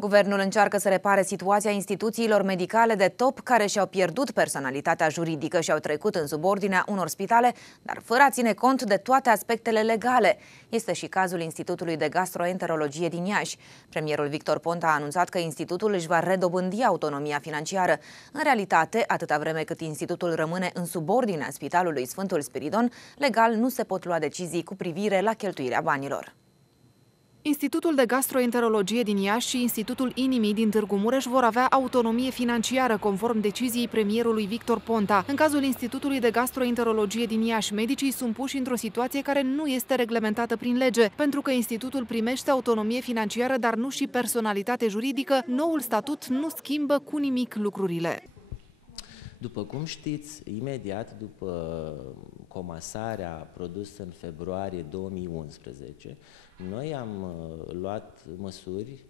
Guvernul încearcă să repare situația instituțiilor medicale de top care și-au pierdut personalitatea juridică și au trecut în subordinea unor spitale, dar fără a ține cont de toate aspectele legale. Este și cazul Institutului de Gastroenterologie din Iași. Premierul Victor Ponta a anunțat că institutul își va redobândi autonomia financiară. În realitate, atâta vreme cât institutul rămâne în subordinea Spitalului Sfântul Spiridon, legal nu se pot lua decizii cu privire la cheltuirea banilor. Institutul de Gastroenterologie din Iași și Institutul Inimii din Târgu Mureș vor avea autonomie financiară, conform deciziei premierului Victor Ponta. În cazul Institutului de Gastroenterologie din Iași, medicii sunt puși într-o situație care nu este reglementată prin lege. Pentru că institutul primește autonomie financiară, dar nu și personalitate juridică, noul statut nu schimbă cu nimic lucrurile. După cum știți, imediat după comasarea produsă în februarie 2011, noi am luat măsuri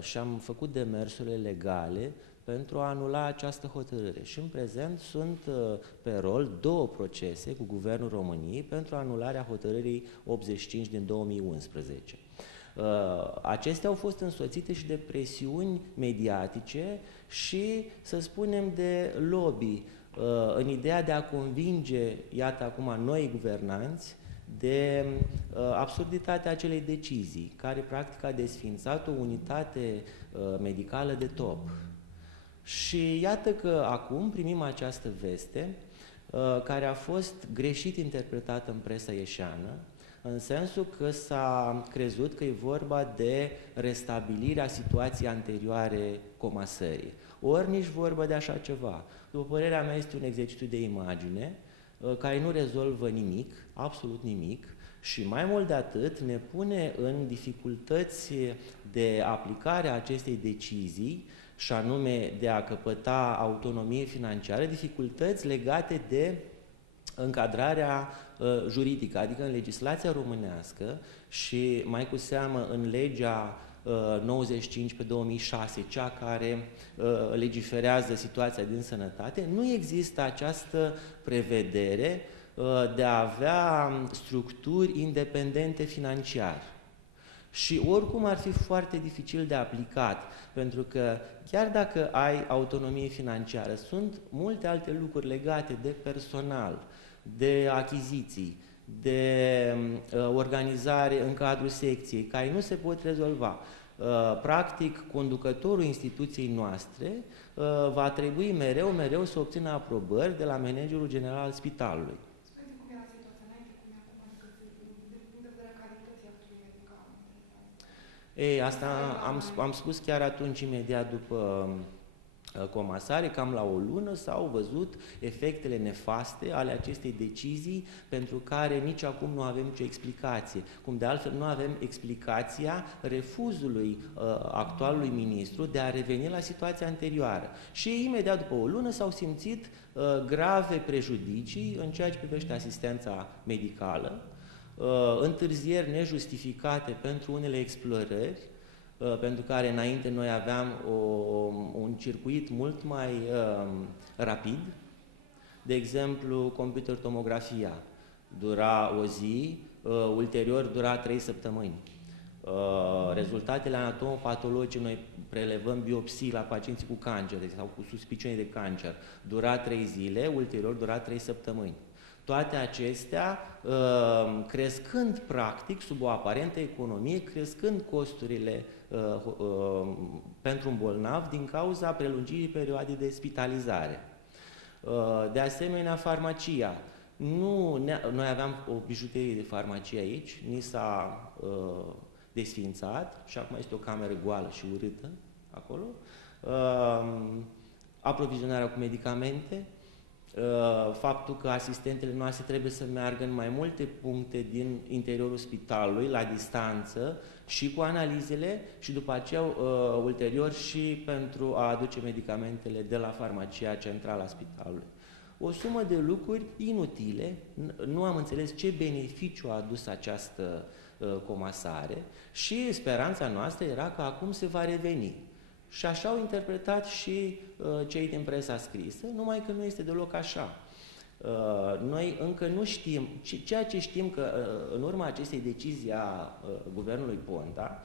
și am făcut demersurile legale pentru a anula această hotărâre. Și în prezent sunt pe rol 2 procese cu Guvernul României pentru anularea hotărârii 85 din 2011. Acestea au fost însoțite și de presiuni mediatice și, să spunem, de lobby, în ideea de a convinge, iată acum, noi guvernanți, de absurditatea acelei decizii, care practic a desființat o unitate medicală de top. Și iată că acum primim această veste, care a fost greșit interpretată în presa ieșeană, în sensul că s-a crezut că e vorba de restabilirea situației anterioare comasării. Ori nici vorba de așa ceva. După părerea mea, este un exercițiu de imagine care nu rezolvă nimic, absolut nimic, și mai mult de atât ne pune în dificultăți de aplicare a acestei decizii, și anume de a căpăta autonomie financiară, dificultăți legate de încadrarea juridică, adică în legislația românească și mai cu seamă în legea 95 pe 2006, cea care legiferează situația din sănătate, nu există această prevedere de a avea structuri independente financiar. Și oricum ar fi foarte dificil de aplicat, pentru că chiar dacă ai autonomie financiară, sunt multe alte lucruri legate de personal, de achiziții, de organizare în cadrul secției, care nu se pot rezolva. Practic, conducătorul instituției noastre va trebui mereu să obțină aprobări de la managerul general al spitalului. Ei, asta am spus chiar atunci, imediat după comasare, cam la o lună s-au văzut efectele nefaste ale acestei decizii, pentru care nici acum nu avem nicio explicație. Cum de altfel nu avem explicația refuzului actualului ministru de a reveni la situația anterioară. Și imediat după o lună s-au simțit grave prejudicii în ceea ce privește asistența medicală, întârzieri nejustificate pentru unele explorări, pentru care înainte noi aveam un circuit mult mai rapid. De exemplu, computer tomografia dura o zi, ulterior dura 3 săptămâni. Rezultatele anatomopatologice, noi prelevăm biopsii la pacienții cu cancer sau cu suspiciune de cancer, dura 3 zile, ulterior dura 3 săptămâni. Toate acestea crescând practic sub o aparentă economie, crescând costurile pentru un bolnav din cauza prelungirii perioadei de spitalizare. De asemenea, farmacia. Noi aveam o bijuterie de farmacie aici, ni s-a desființat și acum este o cameră goală și urâtă acolo. Aprovizionarea cu medicamente, faptul că asistentele noastre trebuie să meargă în mai multe puncte din interiorul spitalului, la distanță, și cu analizele și după aceea, ulterior, și pentru a aduce medicamentele de la farmacia centrală a spitalului. O sumă de lucruri inutile, nu am înțeles ce beneficiu a adus această comasare și speranța noastră era că acum se va reveni. Și așa au interpretat și cei din presa scrisă, numai că nu este deloc așa. Noi încă nu știm, ceea ce știm că în urma acestei decizii a Guvernului Ponta,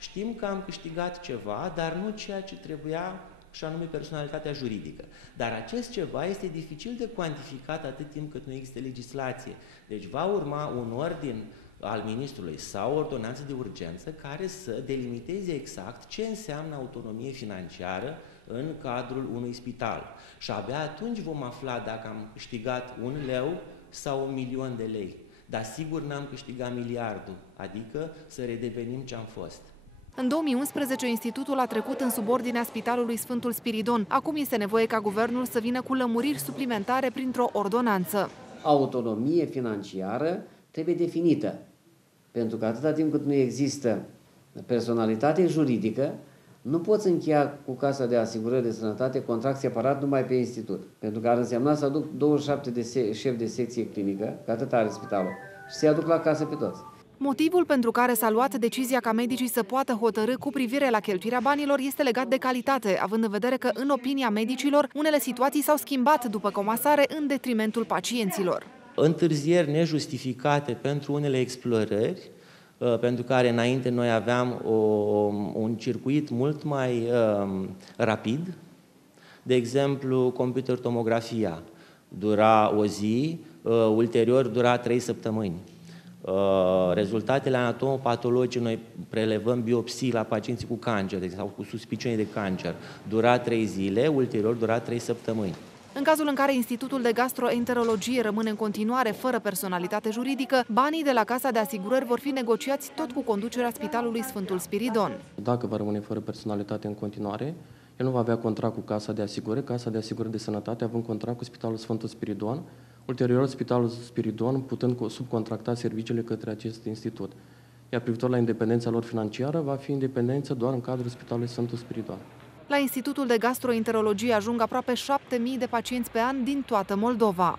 Știm că am câștigat ceva, dar nu ceea ce trebuia, și anume personalitatea juridică. Dar acest ceva este dificil de cuantificat atât timp cât nu există legislație. Deci va urma un ordin al ministrului sau o ordonanță de urgență care să delimiteze exact ce înseamnă autonomie financiară în cadrul unui spital. Și abia atunci vom afla dacă am câștigat 1 leu sau 1.000.000 de lei. Dar sigur n-am câștigat miliardul, adică să redevenim ce am fost. În 2011, institutul a trecut în subordinea Spitalului Sfântul Spiridon. Acum este nevoie ca guvernul să vină cu lămuriri suplimentare printr-o ordonanță. Autonomie financiară trebuie definită, pentru că atâta timp cât nu există personalitate juridică, nu poți încheia cu Casa de Asigurări de Sănătate contract separat numai pe institut, pentru că ar însemna să aduc 27 de șefi de secție clinică, că atât are spitalul, și să-i aduc la casă pe toți. Motivul pentru care s-a luat decizia ca medicii să poată hotărî cu privire la cheltuirea banilor este legat de calitate, având în vedere că, în opinia medicilor, unele situații s-au schimbat după comasare în detrimentul pacienților. Întârzieri nejustificate pentru unele explorări, pentru care înainte noi aveam un circuit mult mai rapid. De exemplu, computer-tomografia dura o zi, ulterior dura 3 săptămâni. Rezultatele anatomopatologice, noi prelevăm biopsii la pacienții cu cancer sau cu suspiciune de cancer, dura 3 zile, ulterior dura 3 săptămâni. În cazul în care Institutul de Gastroenterologie rămâne în continuare fără personalitate juridică, banii de la Casa de Asigurări vor fi negociați tot cu conducerea Spitalului Sfântul Spiridon. Dacă va rămâne fără personalitate în continuare, el nu va avea contract cu Casa de Asigurări, Casa de Asigurări de Sănătate având contract cu Spitalul Sfântul Spiridon, ulterior Spitalul Spiridon putând subcontracta serviciile către acest institut. Iar privitor la independența lor financiară, va fi independență doar în cadrul Spitalului Sfântul Spiridon. La Institutul de Gastroenterologie ajung aproape 7.000 de pacienți pe an din toată Moldova.